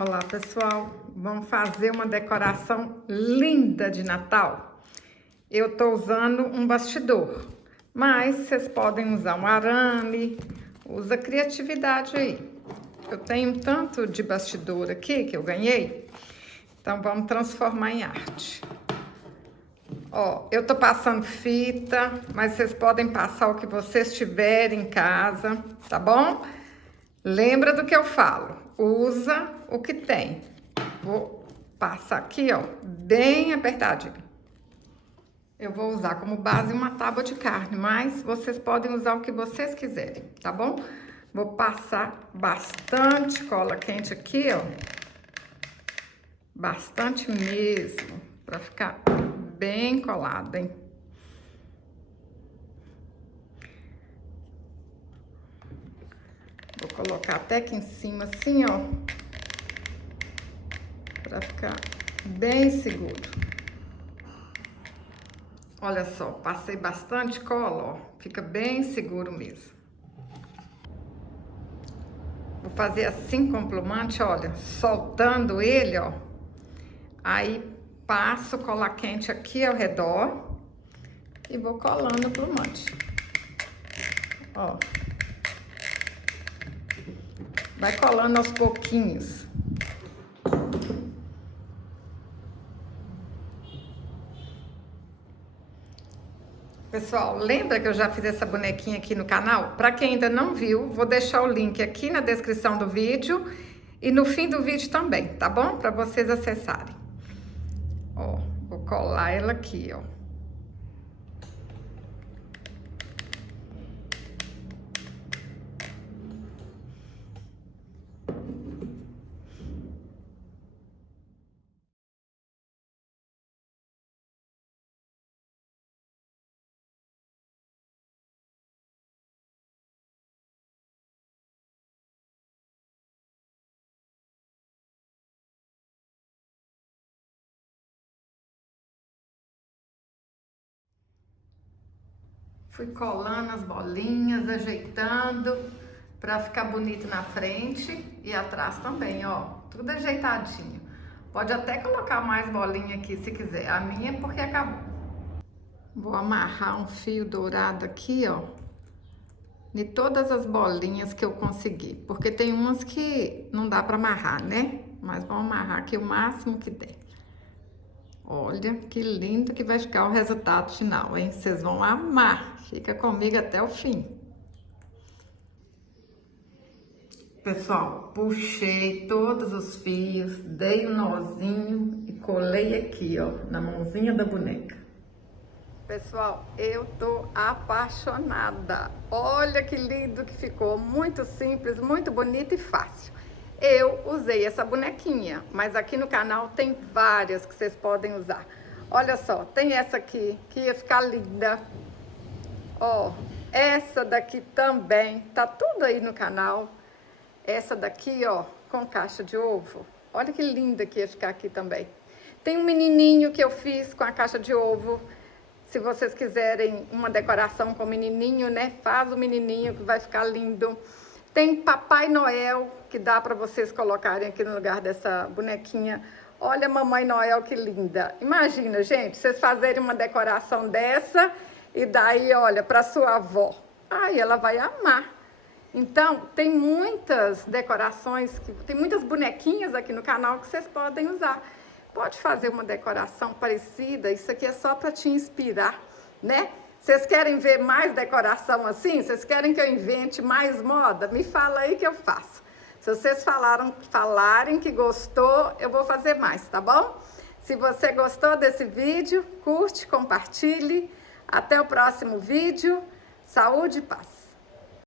Olá pessoal, vamos fazer uma decoração linda de Natal. Eu tô usando um bastidor, mas vocês podem usar um arame, usa criatividade aí. Eu tenho tanto de bastidor aqui que eu ganhei, então vamos transformar em arte. Ó, eu tô passando fita, mas vocês podem passar o que vocês tiverem em casa, tá bom? Lembra do que eu falo, usa o que tem. Vou passar aqui, ó, bem apertadinho. Eu vou usar como base uma tábua de carne, mas vocês podem usar o que vocês quiserem, tá bom? Vou passar bastante cola quente aqui, ó. Bastante mesmo, pra ficar bem colado, hein? Vou colocar até aqui em cima assim, ó, pra ficar bem seguro. Olha só, passei bastante cola, ó, fica bem seguro mesmo. Vou fazer assim com o plumante, olha, soltando ele, ó. Aí passo cola quente aqui ao redor e vou colando o plumante. Ó. Vai colando aos pouquinhos. Pessoal, lembra que eu já fiz essa bonequinha aqui no canal? Para quem ainda não viu, vou deixar o link aqui na descrição do vídeo e no fim do vídeo também, tá bom? Para vocês acessarem. Ó, vou colar ela aqui, ó. Fui colando as bolinhas, ajeitando para ficar bonito na frente e atrás também, ó. Tudo ajeitadinho. Pode até colocar mais bolinha aqui se quiser. A minha é porque acabou. Vou amarrar um fio dourado aqui, ó. De todas as bolinhas que eu consegui. Porque tem umas que não dá para amarrar, né? Mas vou amarrar aqui o máximo que der. Olha que lindo que vai ficar o resultado final, hein? Vocês vão amar. Fica comigo até o fim. Pessoal, puxei todos os fios, dei um nozinho e colei aqui, ó, na mãozinha da boneca. Pessoal, eu tô apaixonada. Olha que lindo que ficou. Muito simples, muito bonito e fácil. Eu usei essa bonequinha, mas aqui no canal tem várias que vocês podem usar. Olha só, tem essa aqui, que ia ficar linda. Ó, essa daqui também, tá tudo aí no canal. Essa daqui, ó, com caixa de ovo. Olha que linda que ia ficar aqui também. Tem um menininho que eu fiz com a caixa de ovo. Se vocês quiserem uma decoração com menininho, né, faz o menininho que vai ficar lindo. Tem Papai Noel, que dá para vocês colocarem aqui no lugar dessa bonequinha. Olha, Mamãe Noel, que linda. Imagina, gente, vocês fazerem uma decoração dessa e daí, olha, para sua avó. Ai, ela vai amar. Então, tem muitas decorações, tem muitas bonequinhas aqui no canal que vocês podem usar. Pode fazer uma decoração parecida, isso aqui é só para te inspirar, né? Vocês querem ver mais decoração assim? Vocês querem que eu invente mais moda? Me fala aí que eu faço. Se vocês falarem que gostou, eu vou fazer mais, tá bom? Se você gostou desse vídeo, curte, compartilhe. Até o próximo vídeo. Saúde e paz.